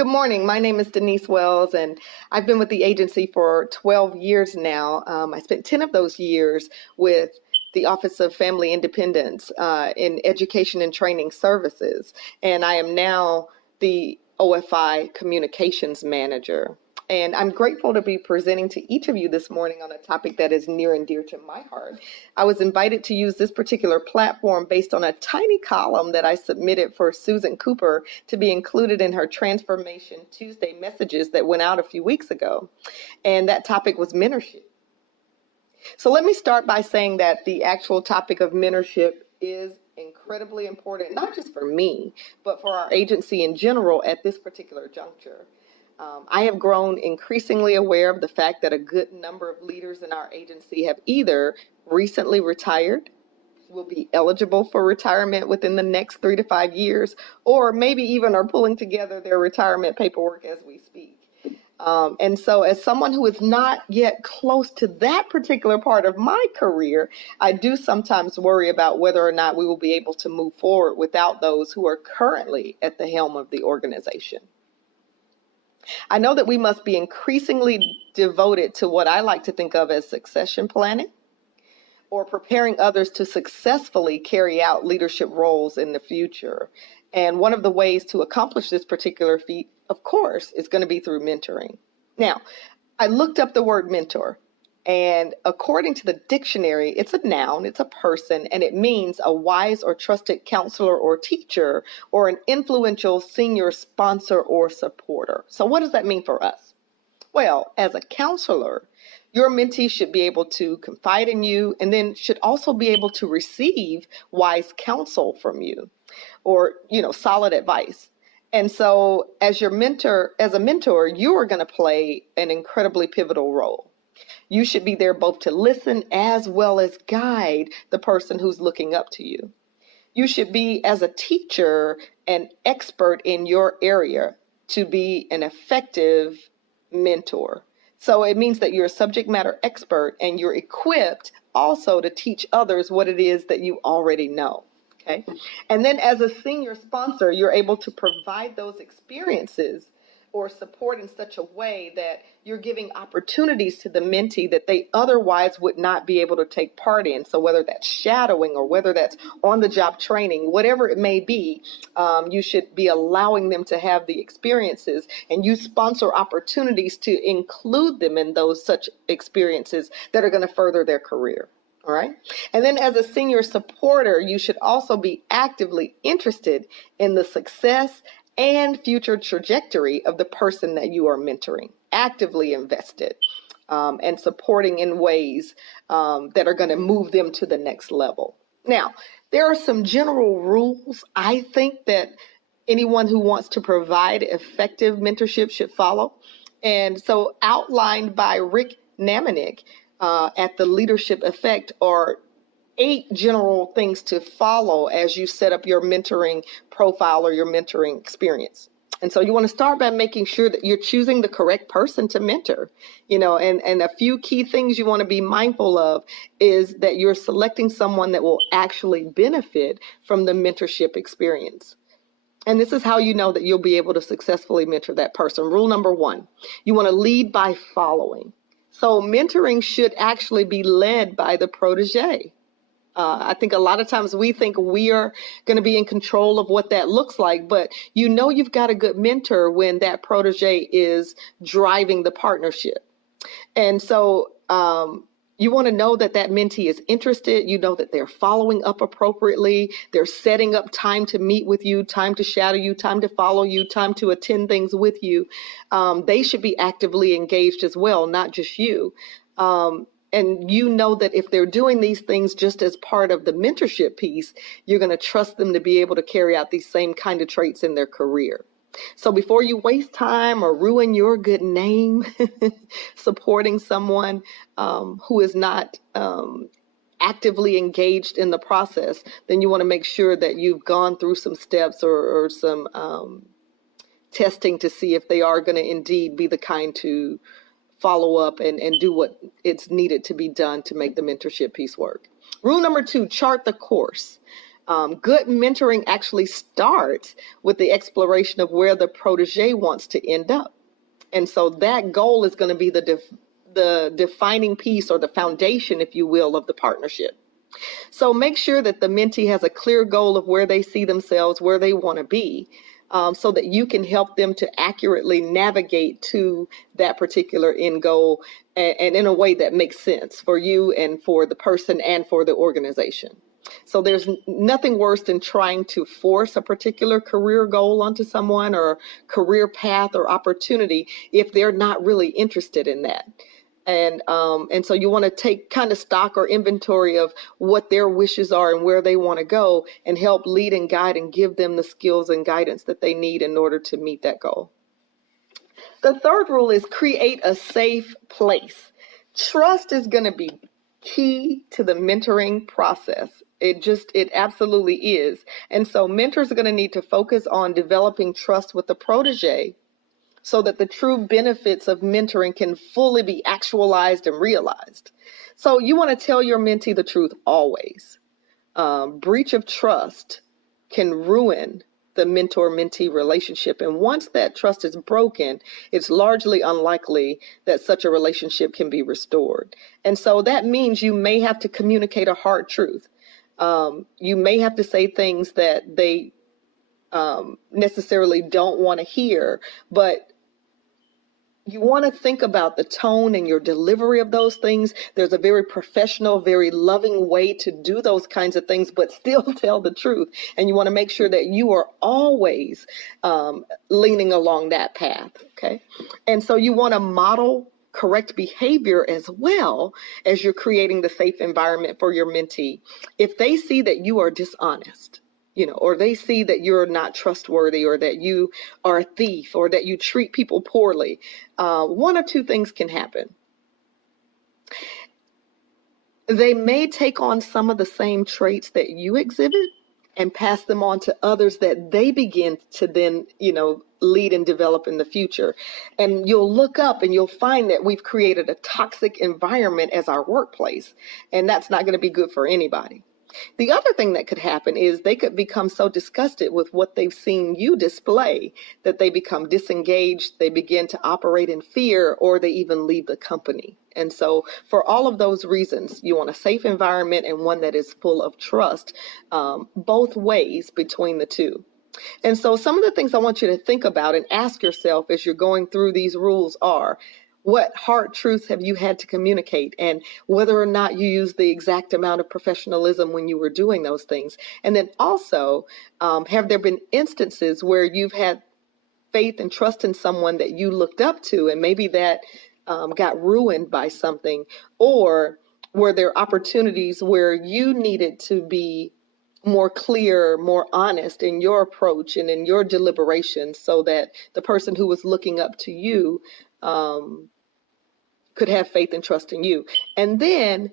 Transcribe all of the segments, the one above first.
Good morning. My name is Denise Wells, and I've been with the agency for 12 years now. I spent 10 of those years with the Office of Family Independence in Education and Training Services, and I am now the OFI Communications Manager. And I'm grateful to be presenting to each of you this morning on a topic that is near and dear to my heart. I was invited to use this particular platform based on a tiny column that I submitted for Susan Cooper to be included in her Transformation Tuesday messages that went out a few weeks ago. And that topic was mentorship. So let me start by saying that the actual topic of mentorship is incredibly important, not just for me, but for our agency in general at this particular juncture. I have grown increasingly aware of the fact that a good number of leaders in our agency have either recently retired, will be eligible for retirement within the next 3 to 5 years, or maybe even are pulling together their retirement paperwork as we speak. And so as someone who is not yet close to that particular part of my career, I do sometimes worry about whether or not we will be able to move forward without those who are currently at the helm of the organization. I know that we must be increasingly devoted to what I like to think of as succession planning, or preparing others to successfully carry out leadership roles in the future. And one of the ways to accomplish this particular feat, of course, is going to be through mentoring. Now, I looked up the word mentor, and according to the dictionary, it's a noun, it's a person, and it means a wise or trusted counselor or teacher, or an influential senior sponsor or supporter. So what does that mean for us? Well, as a counselor, your mentee should be able to confide in you and then should also be able to receive wise counsel from you, or, solid advice. And so as a mentor, you are going to play an incredibly pivotal role. You should be there both to listen as well as guide the person who's looking up to you. You should be, as a teacher, an expert in your area to be an effective mentor. So it means that you're a subject matter expert and you're equipped also to teach others what it is that you already know. Okay. And then as a senior sponsor, you're able to provide those experiences or support in such a way that you're giving opportunities to the mentee that they otherwise would not be able to take part in. So whether that's shadowing or whether that's on-the-job training, whatever it may be, you should be allowing them to have the experiences, and you sponsor opportunities to include them in those such experiences that are going to further their career. All right. And then as a senior supporter, you should also be actively interested in the success and future trajectory of the person that you are mentoring, actively invested and supporting in ways that are going to move them to the next level. Now, there are some general rules I think that anyone who wants to provide effective mentorship should follow. And so outlined by Rick Namanik at the Leadership Effect are 8 general things to follow as you set up your mentoring profile or your mentoring experience. And so you want to start by making sure that you're choosing the correct person to mentor, and a few key things you want to be mindful of is that you're selecting someone that will actually benefit from the mentorship experience. And this is how you know that you'll be able to successfully mentor that person. Rule number 1, you want to lead by following. So mentoring should actually be led by the protege. I think a lot of times we think we are going to be in control of what that looks like, but you've got a good mentor when that protege is driving the partnership. And so you want to know that mentee is interested. You know that they're following up appropriately. They're setting up time to meet with you, time to shadow you, time to follow you, time to attend things with you. They should be actively engaged as well, not just you. And you know that if they're doing these things just as part of the mentorship piece, you're going to trust them to be able to carry out these same kind of traits in their career. So before you waste time or ruin your good name supporting someone who is not actively engaged in the process, then you want to make sure that you've gone through some steps or some testing to see if they are going to indeed be the kind to follow up and do what it's needed to be done to make the mentorship piece work. Rule number 2, chart the course. Good mentoring actually starts with the exploration of where the protege wants to end up. And so that goal is going to be the defining piece or the foundation, if you will, of the partnership. So make sure that the mentee has a clear goal of where they see themselves, where they want to be, so that you can help them to accurately navigate to that particular end goal, and in a way that makes sense for you and for the person and for the organization. So there's nothing worse than trying to force a particular career goal onto someone, or career path or opportunity, if they're not really interested in that. And so you want to take kind of stock or inventory of what their wishes are and where they want to go, and help lead and guide and give them the skills and guidance that they need in order to meet that goal. The third rule is create a safe place. Trust is going to be key to the mentoring process. It absolutely is. And so mentors are going to need to focus on developing trust with the protege, so that the true benefits of mentoring can fully be actualized and realized. So you want to tell your mentee the truth always. Breach of trust can ruin the mentor-mentee relationship. And once that trust is broken, it's largely unlikely that such a relationship can be restored. And so that means you may have to communicate a hard truth. You may have to say things that they necessarily don't want to hear, but you want to think about the tone and your delivery of those things. There's a very professional, very loving way to do those kinds of things, but still tell the truth. And you want to make sure that you are always leaning along that path. Okay. And so you want to model correct behavior as well as you're creating the safe environment for your mentee. If they see that you are dishonest, or they see that you're not trustworthy, or that you are a thief, or that you treat people poorly, one of two things can happen. They may take on some of the same traits that you exhibit and pass them on to others that they begin to then, lead and develop in the future. And you'll look up and you'll find that we've created a toxic environment as our workplace, and that's not going to be good for anybody. The other thing that could happen is they could become so disgusted with what they've seen you display that they become disengaged, they begin to operate in fear, or they even leave the company. And so for all of those reasons, you want a safe environment and one that is full of trust, both ways between the two. And so some of the things I want you to think about and ask yourself as you're going through these rules are: what hard truths have you had to communicate, and whether or not you use the exact amount of professionalism when you were doing those things? And then also, have there been instances where you've had faith and trust in someone that you looked up to, and maybe that got ruined by something? Or were there opportunities where you needed to be more clear, more honest in your approach and in your deliberations, so that the person who was looking up to you could have faith and trust in you? And then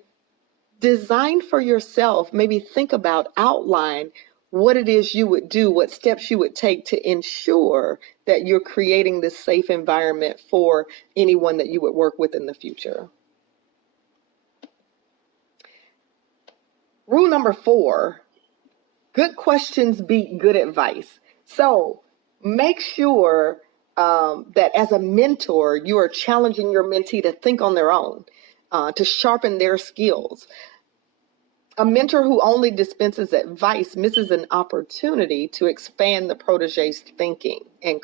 design for yourself, maybe think about, outline what it is you would do, what steps you would take to ensure that you're creating this safe environment for anyone that you would work with in the future. Rule number 4, good questions beat good advice. So make sure that as a mentor, you are challenging your mentee to think on their own, to sharpen their skills. A mentor who only dispenses advice misses an opportunity to expand the protege's thinking and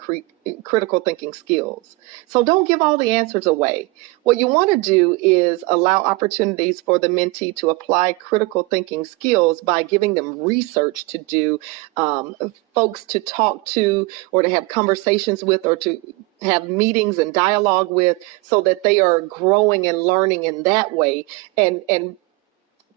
critical thinking skills. So don't give all the answers away. What you want to do is allow opportunities for the mentee to apply critical thinking skills by giving them research to do, folks to talk to, or to have conversations with, or to have meetings and dialogue with, so that they are growing and learning in that way, and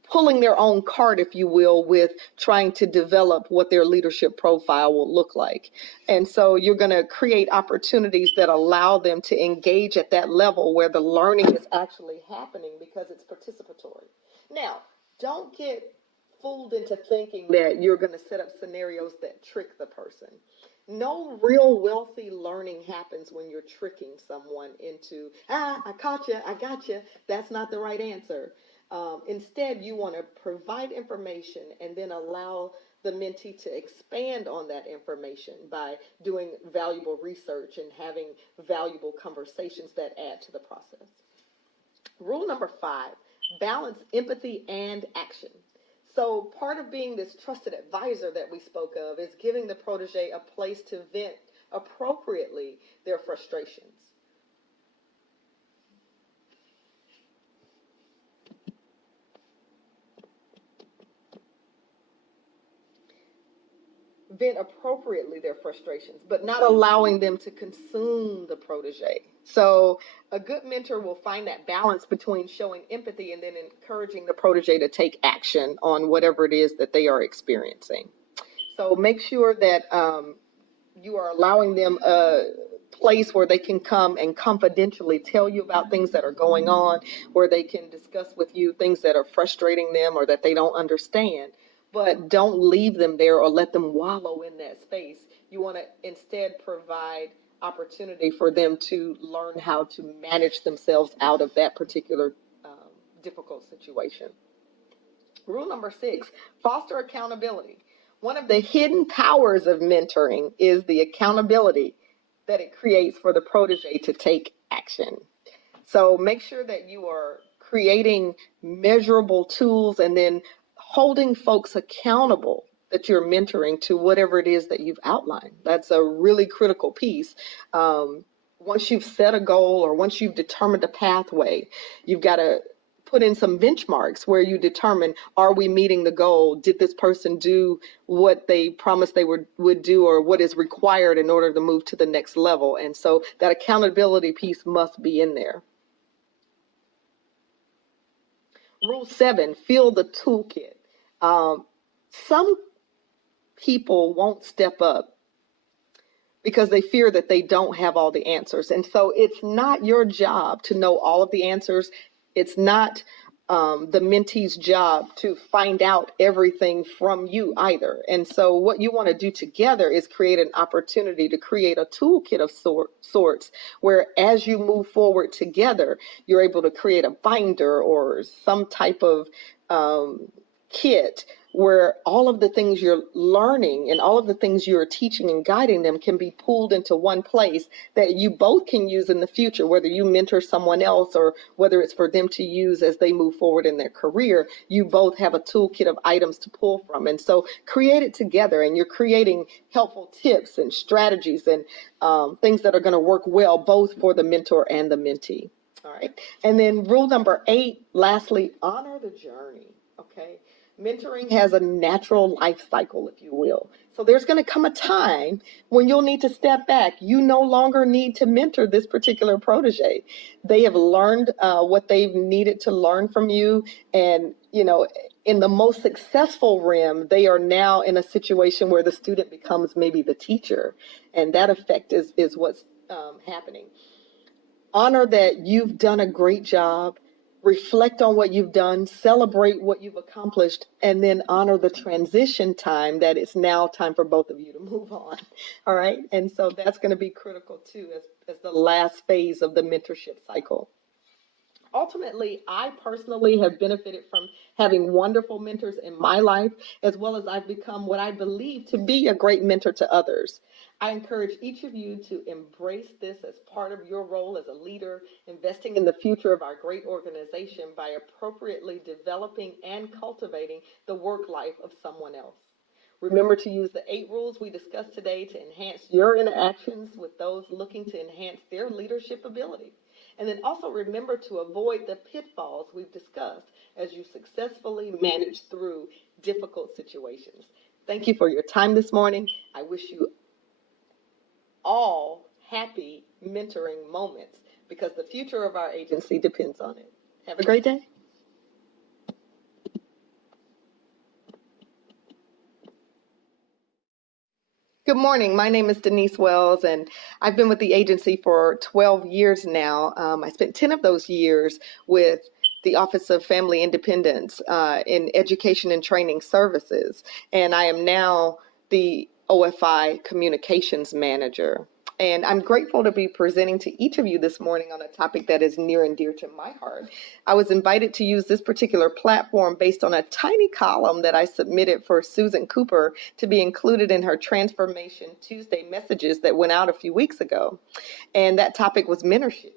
pulling their own cart, if you will, with trying to develop what their leadership profile will look like. And so you're going to create opportunities that allow them to engage at that level where the learning is actually happening, because it's participatory. Now, don't get fooled into thinking that you're going to set up scenarios that trick the person. No real wealthy learning happens when you're tricking someone into, I caught you, I got you. That's not the right answer. Instead, you want to provide information and then allow the mentee to expand on that information by doing valuable research and having valuable conversations that add to the process. Rule number 5, balance empathy and action. So part of being this trusted advisor that we spoke of is giving the protege a place to vent appropriately their frustrations. Vent appropriately their frustrations, but not allowing them to consume the protege. So a good mentor will find that balance between showing empathy and then encouraging the protege to take action on whatever it is that they are experiencing. So make sure that you are allowing them a place where they can come and confidentially tell you about things that are going on, where they can discuss with you things that are frustrating them or that they don't understand. But don't leave them there or let them wallow in that space. You want to instead provide opportunity for them to learn how to manage themselves out of that particular difficult situation. Rule number 6, foster accountability. One of the hidden powers of mentoring is the accountability that it creates for the protege to take action. So make sure that you are creating measurable tools and then holding folks accountable that you're mentoring to whatever it is that you've outlined. That's a really critical piece. Once you've set a goal or once you've determined a pathway, you've got to put in some benchmarks where you determine, are we meeting the goal? Did this person do what they promised they would do, or what is required in order to move to the next level? And so that accountability piece must be in there. Rule 7, fill the toolkit. Some people won't step up because they fear that they don't have all the answers. And so it's not your job to know all of the answers. It's not the mentee's job to find out everything from you either. And so what you want to do together is create an opportunity to create a toolkit of sorts where as you move forward together, you're able to create a binder or some type of kit where all of the things you're learning and all of the things you're teaching and guiding them can be pulled into one place that you both can use in the future, whether you mentor someone else or whether it's for them to use as they move forward in their career. You both have a toolkit of items to pull from. And so create it together, and you're creating helpful tips and strategies and things that are going to work well both for the mentor and the mentee. All right. And then rule number 8, lastly, honor the journey. Okay. Mentoring has a natural life cycle, if you will. So there's going to come a time when you'll need to step back. You no longer need to mentor this particular protege. They have learned what they've needed to learn from you. And, you know, in the most successful realm, they are now in a situation where the student becomes maybe the teacher. And that effect is what's happening. Honor that you've done a great job. Reflect on what you've done, celebrate what you've accomplished, and then honor the transition time that it's now time for both of you to move on. All right. And so that's going to be critical too as the last phase of the mentorship cycle. Ultimately, I personally have benefited from having wonderful mentors in my life, as well as I've become what I believe to be a great mentor to others. I encourage each of you to embrace this as part of your role as a leader, investing in the future of our great organization by appropriately developing and cultivating the work life of someone else. Remember to use the 8 rules we discussed today to enhance your interactions with those looking to enhance their leadership ability. And then also remember to avoid the pitfalls we've discussed as you successfully manage through difficult situations. Thank you for your time this morning. I wish you all happy mentoring moments because the future of our agency depends on it. Have a great day. Good morning. My name is Denise Wells, and I've been with the agency for 12 years now. I spent 10 of those years with the Office of Family Independence in Education and Training Services, and I am now the OFI Communications Manager. And I'm grateful to be presenting to each of you this morning on a topic that is near and dear to my heart. I was invited to use this particular platform based on a tiny column that I submitted for Susan Cooper to be included in her Transformation Tuesday messages that went out a few weeks ago. And that topic was mentorship.